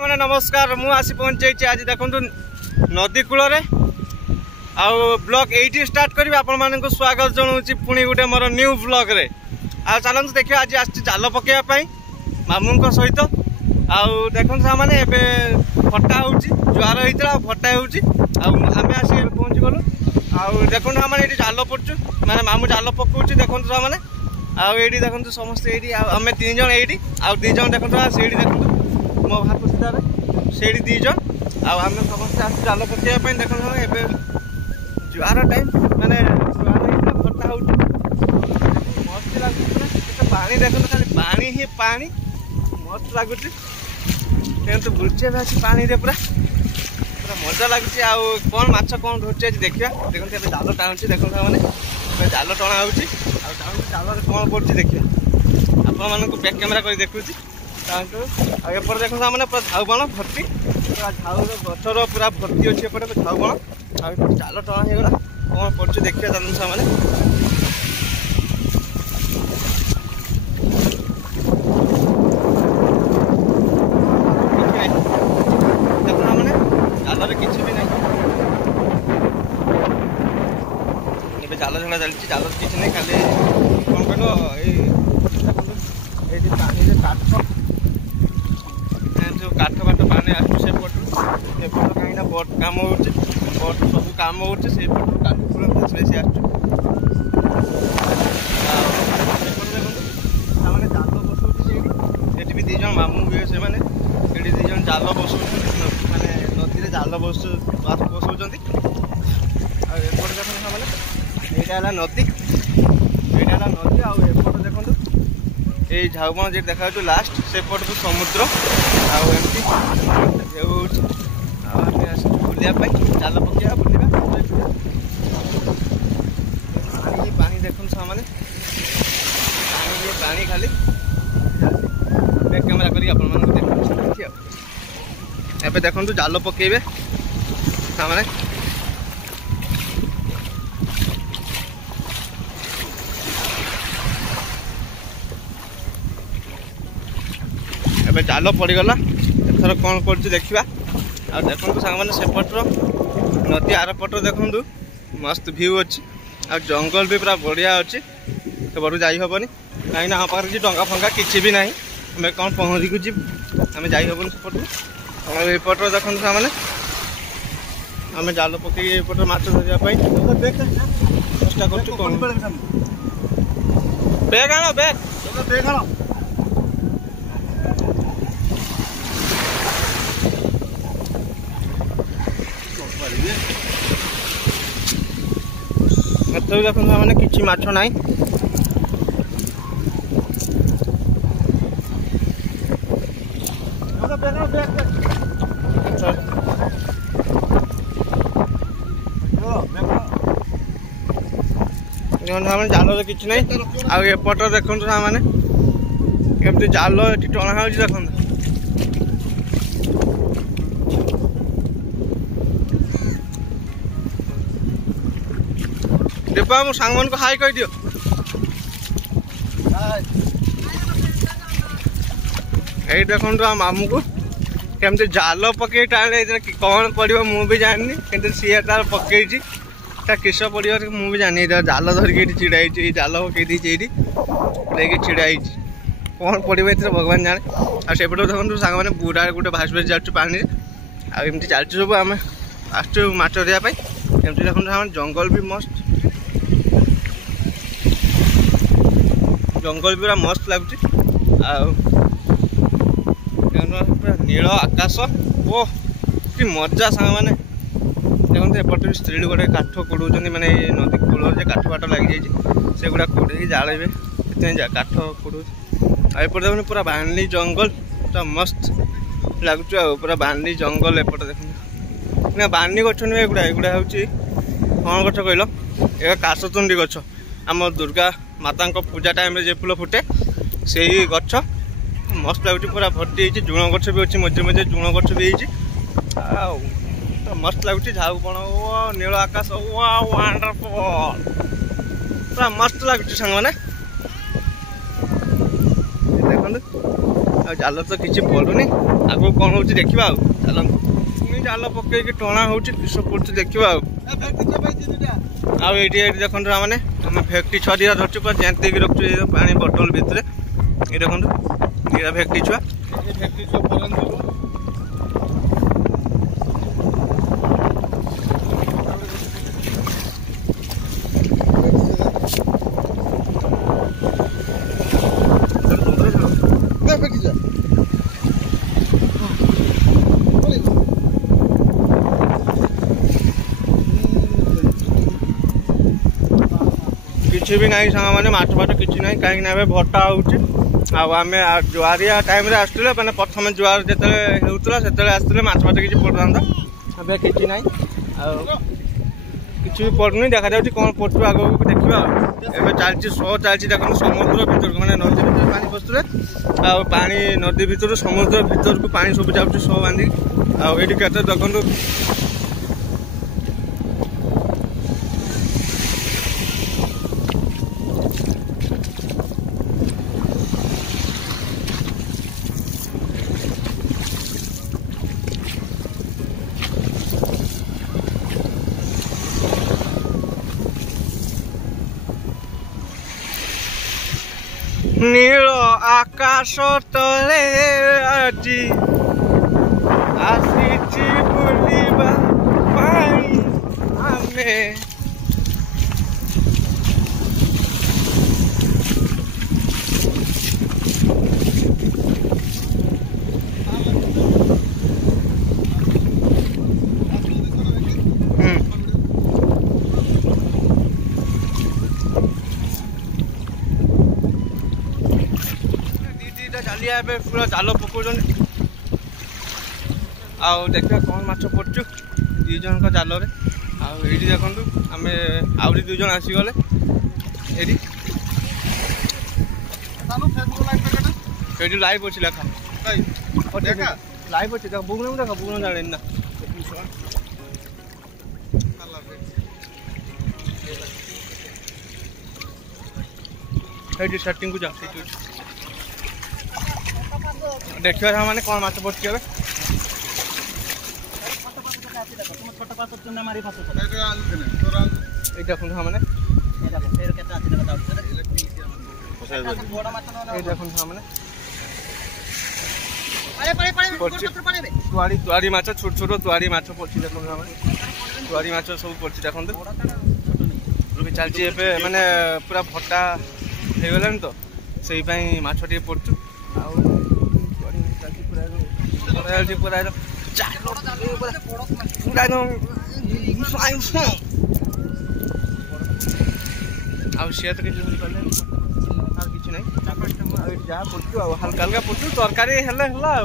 मैंने नमस्कार मुझे आसी पहुँचे आज देखो नदी कूल ब्लॉग ये स्टार्ट करी आपण स्वागत जनाऊँ पुणी गोटे मोर न्यू ब्लॉग रे चलते देखिए आज आल पकड़ापी मामू सहित देखो मैंने फटा हो जुआर होता फटा होमें आसिक पहुँची गलु देखो आम ये जाल पड़चु मैंने मामू जाल पकाऊ देखो मैंने आईटी देखो समस्ते ये आम 3 जन ये आउ 2 जन देखो से देखो मो हाथ सीधार से 2 जन आम समस्ते आस जाल पकड़ापी देखो ए जुआर टाइम माने जुआर फटा हो मस्त लगुच पा देखो खाली पानी ही पानी मस्त लगुच तो बुलचे पानी रे पूरा पूरा मजा लगुच कौन माछ कौन धरचे देखिए देखो जाल टाणुची देखो मैंने जाल टणा हो जाल कौन पड़े देखिए आपण बैक कैमेरा कर देखुची एपटे देखो मैंने पूरा झाउबाण भर्ती पूरा झाउ गचर पूरा भर्ती अच्छे एपटे झाउबाण जाल टणा होगा कौन पड़े देखिए चलते मैंने किसी भी नहीं जाल झड़ा चलती जाल किसी नहीं खाली कौन कह पानी काठ काठ पानी आसे पटू कहीं बोट कम हो बोट सब कम हो काठ पूरा बेसी आस जाल बसौती भी 2 जन मामू भी से 2 जन जाल बसौ माने नदी जाल बसौं एपटे देखो मैंने यहाँ नदी यहाँ नदी आउट देखो ये झाउबाण जो देखा लास्ट सेपट तो समुद्र आमती बुलाप जाल पकड़ा बुलवा पानी पानी देखो मैंने पानी खाली बैक कैमेरा कर देखिए एबे देखो जाल पकेबे मैंने एबे जाल पड़गला एथर कौन कर देखा आ देखो सांग मैंने सेपटर नदी आर पटर देखु मस्त व्यू अच्छी आ जंगल भी पूरा बढ़िया अच्छी सेपटू जाहबनी कहीं आम पाखे डंगा फंगा किसी भी ना आम कौन पहुँची को जी आम जाहबनी सेपटू और एपटर देखो मैंने आम जाल पकई एपटर माछ धरवाई चेष्टा कर बैग आण बैग आण देखो मैंने किसी माछ ना जाल कि ना आएपट देखो मैंने कमी जाल ये टणा हो देखो दीपा मो सांग को हाई कह दियो ये देखो मामू को कमी जाल पकई टाणे कौन पड़ो मुझे जानी कि सी तार पकई किस पड़ो मुझे जानी जाल धरिकी छिड़ाई जाल पकई ये छिड़ाई कौन पड़ो ये भगवान जाने आपटे देखो सांग मैंने बुढ़ा गोटे भास भास जाऊँ पानी आमती चलती सब आम आसु माछ धरवाई एमती देखो जंगल भी मस्त जंगल पूरा मस्त लगुच पूरा नील आकाश ओ कि मजा सांग मैंने देखते एपटे स्त्री गोटे काठ कोड़ाऊँ मैंने नदी कूल काठ फाट लग से गुड़ा कोड़े जाड़े काठ कोड़ाऊँ एपटे देखो पूरा बांडी जंगल पूरा मस्त लगुच पूरा बांडी जंगल एपटे देखो ना बांडी गछ नुहे एगुड़ा एगुड़ा हूँ कौन गछ कहल ये काशतुंडी गछ आम दुर्गा माता पूजा टाइम रे फूल फुटे से ही गछ मस्त लगुच पूरा भर्ती होती जुण गछ भी अच्छी मझे मझे जुण गछ भी मस्त लगुच झाउबण नील आकाश वंडरफुल पूरा मस्त लगुच सांग मैंने देखो जाल तो किसी पड़ुनी आगु कौन हो देखा चलो पुणी जाल पकईकि टणा हो किस पड़े देखा ये देखो मैंने आम भेक्टी छुआ दिया धरचु पूरा जेंती रखु पा बोतल भितर ये देखो ये भेक्टी छुआ किसी भी नहीं सांग मैंने माछ फाट किसी ना कहीं भट्टा होमें जुआरिया टाइम आसुले मैंने प्रथम जुआर जो होता से आसते माछ फाट किसी पड़ा अब कि ना किसी भी पड़ुनी देखा जाऊँगी कौन पड़ू आग देखा एवं चलती शो चलती देखो समुद्र भर मैंने नदी भर पानी पशुले पा नदी भर समुद्र भर को पानी सब जाऊँगी शो बांधिक आईटी के देखो नील आकाश तले आजी आसी बुलिबा पाई आमे चलिए पूरा जाल पकाउन आउ देखा कौन माछ पड़चु दी जन जाल ये देखु आम आहरी 2 जन आसीगले ये लाइव अच्छी लेखा लाइव अच्छी देख बुगन देख बुगन जाने ना सेटिंग को जा देखिए मैंने कौन माछ पड़ती है देखो मैंने तुआरी माछ छोट छोट तुआरी माछ पड़ी देखो तुआरी माछ सब पड़ी देखो चलती मैंने पूरा भट्टा हो गलानी तो से माछ टे पड़चु पूरा सी तो किसी किसी ना जहाँ पड़ू हल्का हल्का पड़ू तरकारी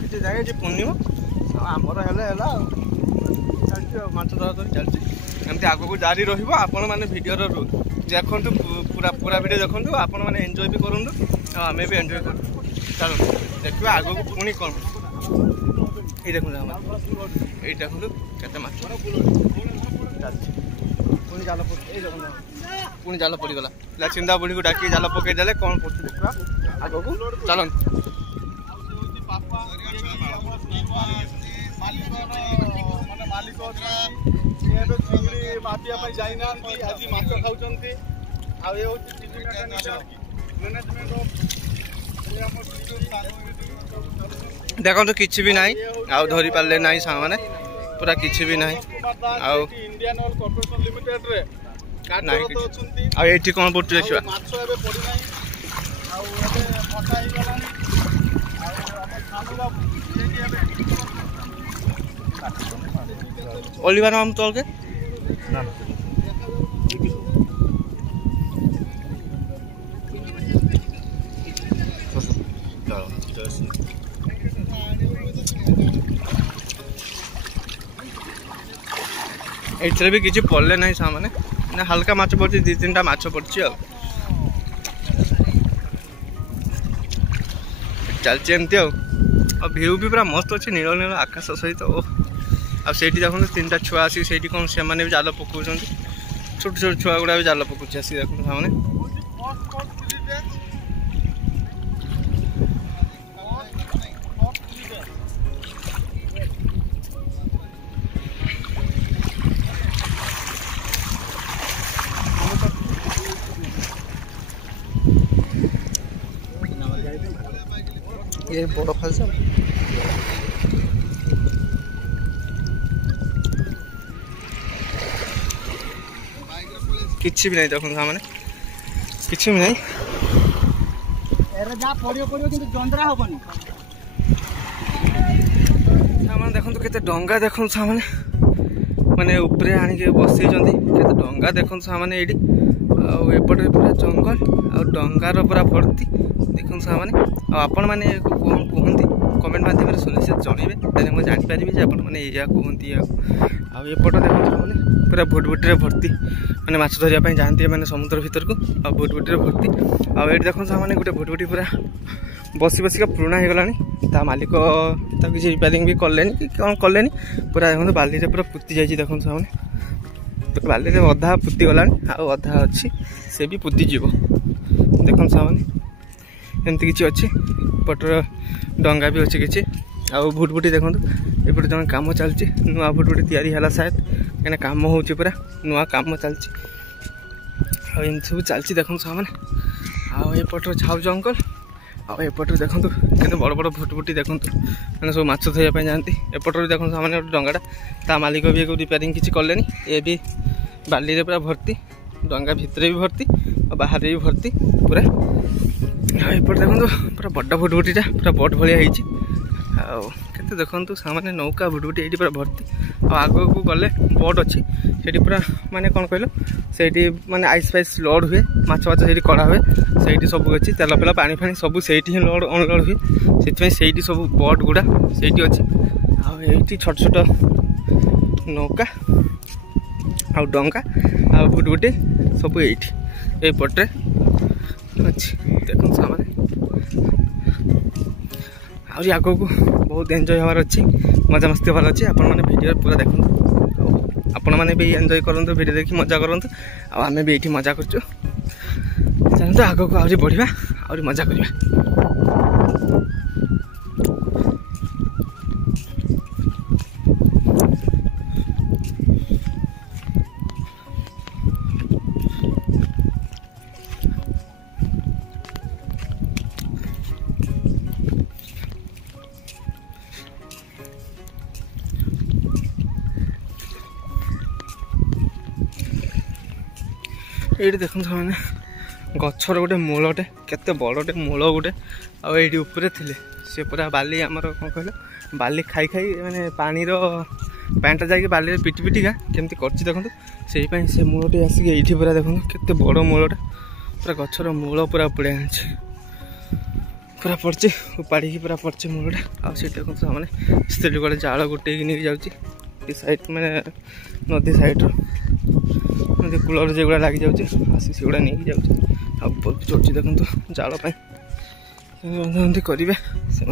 किसी जगह पुनिम आमर चलती माछ धरा धरी चलती एमती आग को जारी रहा भिडियो देखु पूरा पूरा भिडियो देखु आपण मैंने एंजॉय भी करूँ आम भी एंजॉय कर चलो देखिए आग को पुणी कौन ये देखो ये देखो केते माछ पुणी जाल पुणी जाल पड़गला चिंदा बुढ़ी को डाक जाल पकईदे कौन पड़े देखा आग को चल देखो तो किसी भी नहीं आउ धरी पारे ना सांग मैंने पूरा किसी भी नहीं इंडियन ऑयल कॉर्पोरेशन लिमिटेड रे ये कौन पड़ू देखा ओलिवा नाम तो के ना एथरे भी किसी पड़े ना सामने हल्का माछ पड़ी 2-3टा माछ पड़ी चलती एमती व्यू भी पूरा मस्त अच्छे नील नील आकाश सहित आठी देखो 3टा छुआ आसी से कौन से भी जाल पकाउं छोट छोट छुआ गुड़ा भी जाल पकाउे आसी देखो सामने ये बड़ फालसा किसी भी नहीं देखो सामने किसी भी नहीं सामने देखो केते डंगा देखो सामने माने ऊपर आनिके बसई केते डंगा देखो सामने ये एपटे पूरा जंगल आ डंगार पूरा भर्ती देखो सामने आपण मैंने कहते कमेंट माध्यम सुनिश्चित जनइबे तेज मुझे जानीपारि जे आपण मैंने या कहती आएपट देखो सामने पूरा भुटभुटी भर्ती मैंने माछ धरिया जाती मैंने समुद्र भीतर को आ भुटभुटी भर्ती आठ देखो सामने गोटे भुटभुटी पूरा बसी बसिका पुराणा हो गलानी ता मालिक किसी रिपेयरिंग भी कले कि कौन कले पूरा देखो बाली पूरा पुति जाइए देखो सामने बाली अधा पुति गलानी अधा अच्छी से भी पुति जीव देखो सामने एमती किसी अच्छी पटर डंगा भी अच्छी किसी आउ भुटभुटी देखो एपटे जन कम चलती नुआ भुटभुटी तैयारी है शायद कहीं कम हो पूरा नुआ कम चलती एमती सब चलती देखो सामने आउटर झाउ जंगल आउटर देखो के बड़ बड़ भुटभुटी देखो मैंने सब माछ धरने जाती एपटर देखो सामने डंगाटा ता मालिक भी रिपेयरिंग किसी कले ये भी बाली पूरा भर्ती डंगा भितर भी भर्ती और बाहर भी भर्ती पूरा एपटे देखो पूरा बड़ भुटभुटीटा पूरा बट भाया के देखो सामने नौका भुटभुटी ये पूरा भर्ती आग को गले बोट अच्छी से पूरा माने कौन कहल से माने आइस फाइस लोड हुए माछ फाच से कड़ा हुए से सब अच्छी तेल पेल पानी फानी सब से लोड अनलोड हुए से सब बोट गुड़ा से अच्छी आईटी छोट छोट नौका आ डंगा आ भुटभुटी सब ये पटे अच्छी देखो सामने आगे आग को बहुत एंजॉय हमार अच्छी मजा मस्ती हमार अच्छी आपण मैंने वीडियो पूरा देखो आपण मैंने भी एंजॉय करूँ वीडियो देखी मजा करूँ आम भी ये मजा कर चलते आग को आहरी बढ़िया आहरी मजा करवा ये देखो मैंने गचर गोटे मूलटे केते बड़टे मूल गोटे आईटी उपरे थे सी पूरा बाली आमर कौन कहल बाली खाई खाई मैंने पानीर पैंटा जाकि बाली पिटी पिटिका केमती कर देखो से मूलटे आसिक ये पूरा देखो केते बड़ मूलटा पूरा गचर मूल पूरा पड़े पूरा पड़े उपाड़ी पूरा पड़े मूलटा आठ देखो मैंने स्त्री गोटे जाल गोटे नहीं जाऊँगी साइड मैंने नदी साइड्र नदी कूलर जो लगी जाऊँगी आसी से नहीं जाऊँगी चलती देखो जाल करेंगे से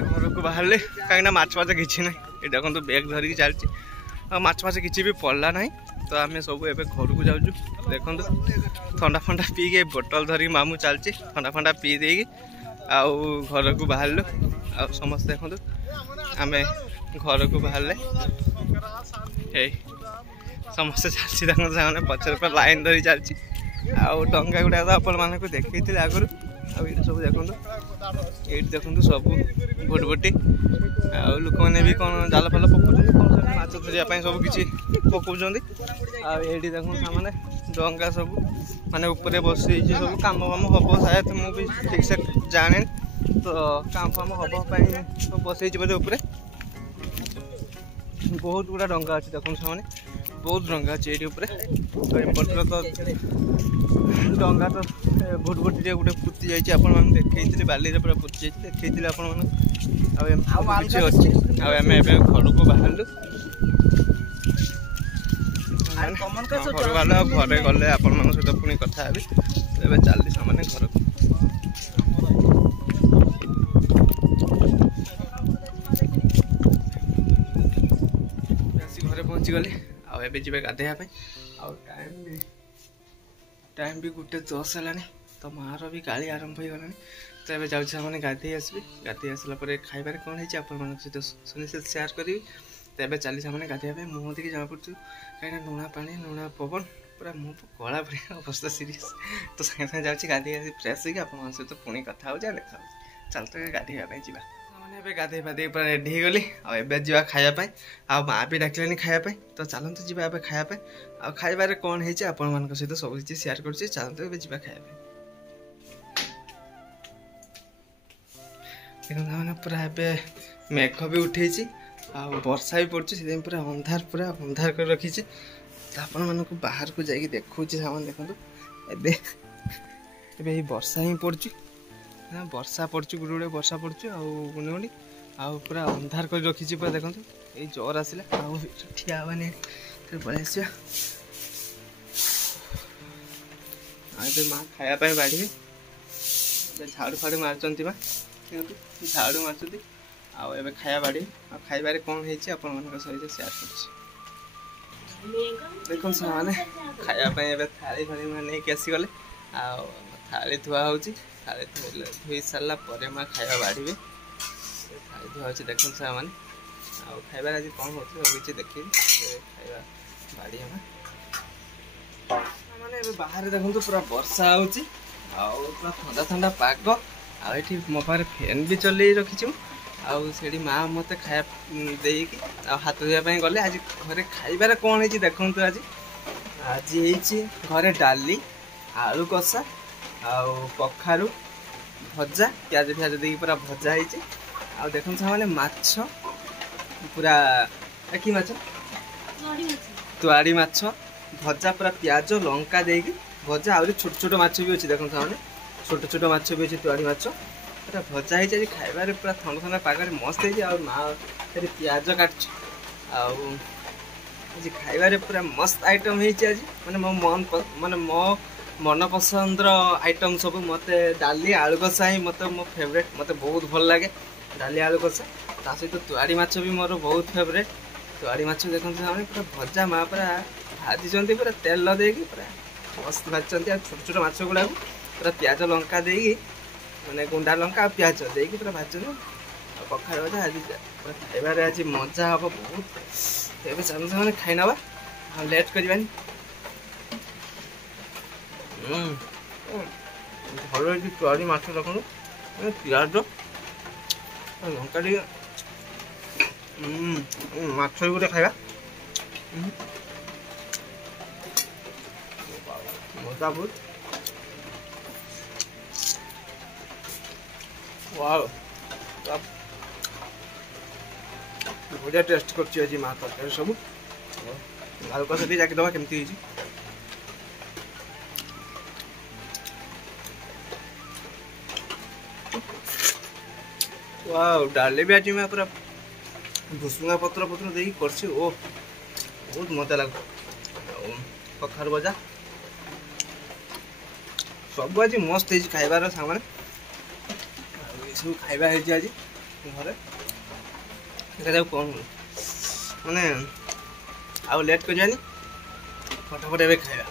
घर को बाहर कहीं माछ फाच किसी ना ये देखो बैग धरिकी चलती माछ फाच किसी भी पड़ला ना तो आम सब ए घर को जाऊँ देखो ठंडा फंडा पी के बोतल धरिकी मामू चलती ठंडा फंडा पी देगी आउ घर को बाहर आ समस्त देखो आम घर को बाहर समस्ते चलती देखो से पचर पर लाइन धरी चलती आउ डंगा गुड़ा तो आपण मानक देखी आगुरी ये सब देखो ये देखो सब भुटभुटी लोक मैंने भी कौन जाल फाल पकाउं माछ धरने सब किसी पकाउं ये देखो सामने डंगा सब माने ऊपर बस सब काम वाम हम शायद मुझे ठीक से जाने तो काम फाम हम सब बस बोधे ऊपर बहुत गुड़ा डंगा अच्छी देखो सामने बहुत डंगा अच्छी ये तो एपटर तो डंगा तो भुटभुटी गोटे पुति जाइए देखते बाली पूरा पुति जाइए देखते आपण अच्छी आम घर को बाहर घर बाहर घरे गले आपण सहित पुणी कथा हे चलती सामने घर को घरे पहुँची गली आबे जी गाधेवाई टाइम भी 1:10 है तो मार भी गाड़ी आरंभ हो गलानी तो ये जाने गाधे आसबि गाधे आसला खाइबार कौन है आप सहित सुनिश्चित शेयर करी तो ये चली सामने गाधेवा मुँह देखिए जना पड़ू कहीं लुणा पानी लुणा पवन पूरा मुँह कला पड़ा अवस्था सीरीयस तो सागे सागे जाऊँगी गाधे फ्रेश होगी आप सहित पुणी कथा हो देखा चल तो गाधेवाई जा मैंने गाधे पाधे पूरा रेडी हो गली आबे जा खायापी आ माँ भी डाकिलानी खायापी तो चलते जा खायापी आ खाइबार कौन है आपण मान सहित सब किसी सेयार कर चलते जा खायापी देखो मैंने पूरा एवं मेघ भी उठे वर्षा भी पड़े से पूरा अंधार कर रखी आपण मानक बाहर को जाकि देखा सामान देखो ए वर्षा ही पड़ी वर्षा पड़ी गुड़ गुड़े वर्षा पड़ी गुणी गुणी आ पूरा अंधार कर रखी पूरा देखो ये जोर आसला ठिया मैंने पलि आस माँ खायापी बाढ़ी झाड़ू फाड़ू मार्चंती माँ झाड़ू मार्चुती आबे खाया बाड़ी आ खाइबार कौन है सहित सेयार कर देखो से खायापी थाली फाली नहीं आसीगले थाली धुआ हो थाली धोई सारा पर माँ खाया बाढ़े थाली धुआ हो देख से खाइबार आज कौन हो सब किसी देखिए खाଇବା बाड़ी मैंने बाहर देखो पूरा वर्षा पूरा ठंडा ठंडा पाग आई मो पाखे फैन भी चल रखी आड़ी माँ मत खाया देकी हाथ धोवाई गले आज घरे खाइबार कौन है देखु आज आज घरे डाली आलू कषा कखारू भजा प्याज फ्याज देकी पूरा भजा है देखो से माछ पूरा कि माछ तुआड़ी माछ भजा पूरा प्याज लंका देकी भजा आहरी छोट छोट माछ भी अच्छे देखो से छोट छोट माछ भी अच्छे तुआड़ी माछ पूरा भजा है खाइबार पूरा ठंडा ठंडा पागे मस्त है माँ प्याज काट आज खाइबार पूरा मस्त आइटम है आज माने मो मन पसंद आइटम सब मत डाली आलू कषा ही मत मो फेवरेट मत बहुत भल लगे डाली आलू कषा ता सहित तुआड़ी माछ भी मोर बहुत फेवरेट तुआड़ी माछ देखते पूरा भजा माँ पूरा भाजी पूरा तेल देकी पूरा मस्त भाजी छोट छोट माछ गुड़ा पूरा प्याज लंका देकी मैंने गुंडा लंका प्याज देकी पूरा भाज कखार भजा आज पूरा खाइबार आज मजा हम बहुत एवं चलते मैंने खाई नवा लेट करवानी भल तुआड़ी माछ देखो प्याज लंका माछ भी गोटे खाइबा मजा बहुत वाओ बढ़िया टेस्ट कर माँ तरकारी सब आलू कषा भी जाके दवा केमती वाओ डाली भी आज मैं पूरा भुसुंगा पत्र पत्र देकी करछि ओ बहुत मजा लग कखार भजा सब आज मस्त है खाइबार सामान सब खाइबा है आज घरे देखा जाऊ कौन माने आउ लेट कर जानी फटाफट एवं खाइबा।